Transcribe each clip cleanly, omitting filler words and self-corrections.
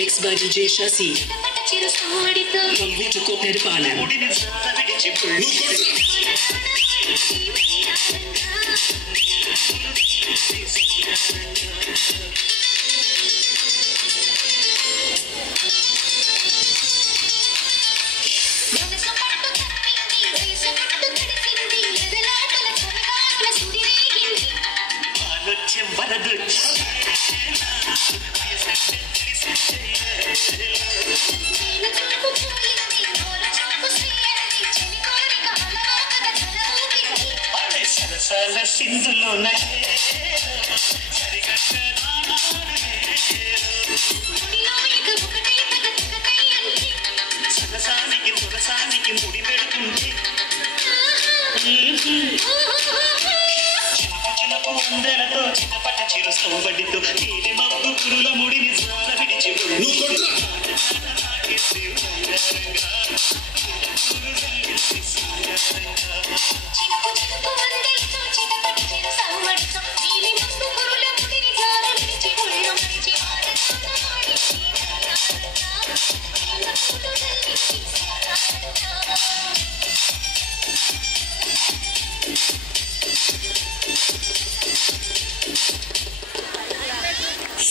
Mixed by DJ Shasi. From Hutuko Peripalan.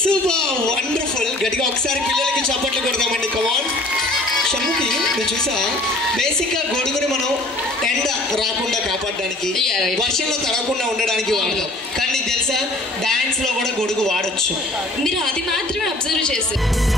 Super wonderful. గట్టిగా ఒకసారి పిల్లలకి చప్పట్లు కొడదామండి. కమాన్ షమ్ముకి నువ్వు చూసా బేసిక్గా గొడుగుని మనం ఎండ రాకుండా కాపాడడానికి వర్షంలో తడవకుండా ఉండడానికి వాడతాం. కానీ తెలుసా డాన్స్ లో కూడా గొడుగు వాడచ్చు. మీరు అది మాత్రమే అబ్జర్వ్ చేస్తారు.